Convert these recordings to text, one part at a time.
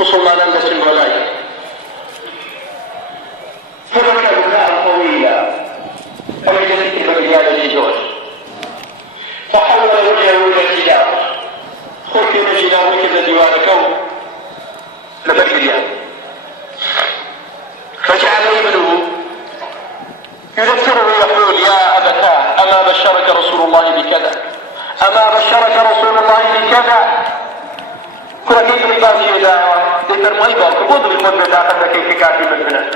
مسلمان دەچن بۆ لای فبكى بكاء طويلا فوجد الرجال لجوز فحول وجهه الى الجدار ختم جدار كذا ديوان كون لبكريان فجعل ابنه يذكره يقول يا أبتاه أما بشرك رسول الله بكذا أما بشرك رسول الله بكذا كل كيف نباشي دعوة ذكر ميبا كبود بكل داخل كيف كافي مثلنا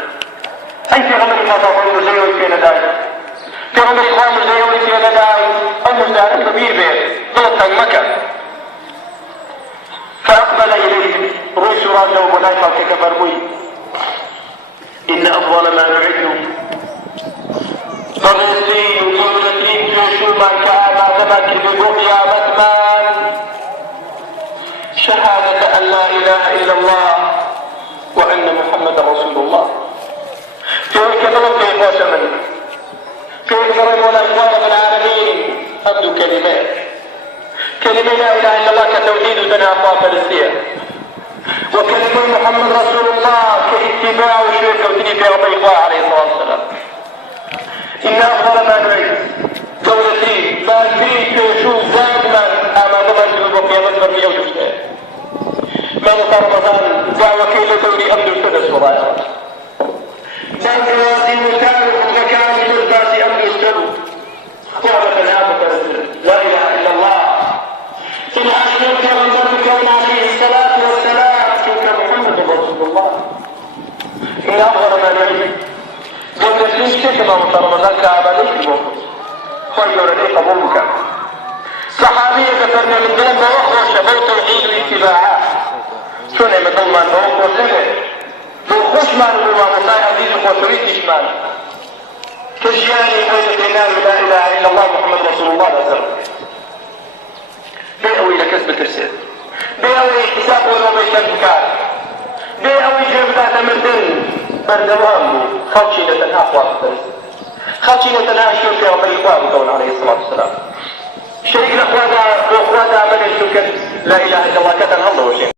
أي في غمر فاطمة زيوي في نداي في غمر إخوان زيوي في نداي أو مزدار كبير به ضغط مكة فأقبل إليه رؤيس راجه ونايفا كفربوي إن أفضل ما نعده فغسلي وقولتين جوشوما كأما ذبك ببقيا مدمان شهادة أن لا إله إلا الله وأن محمد رسول الله في كبرت إخوة من في كبرت والأخوان العالمين أبدو كلمات كلمة لا إله إلا الله كتوحيد تنافى فلسطين وكلمة محمد رسول الله كاتباع وشركة وتنفي ربي الله عليه الصلاة والسلام إن أفضل ما نريد دولتي ما فيك يشوف دائما أمام الرجل وفي مصدر في يوم جديد ما نصار رمضان جاء وكيل دوري أمن السدس وضائرات ما كراسي مكان ومكان جلباسي أمن السدس قوة نعمة رسول لا إله إلا الله ثم أشهدك وانتظرك عليه الصلاة والسلام شكر محمد رسول الله إن أفضل ما نريد دولتي كما نصار رمضان كعبالي في الموقف خير لي قبولك صحابية ذكرنا من دون بوخوش بو توحيد الاتباعات شو نعمة ضمان بوخوش سنة بوخوش مان بما مصاي عزيز خوشويت إشمان تشياني بين الإنام لا إله إلا الله محمد رسول الله نزل بيئوي لكسب ترسل بيئوي حساب ولو بيشنكات بيئوي جبدات مردن بردوام خلشي لتنها أخوات الترسل خلشي لتنها الشوكة وبيقوام كون عليه الصلاة والسلام شيء الأخوات وأخوات عمل الشوكة لا إله إلا الله كتنها الله وشيء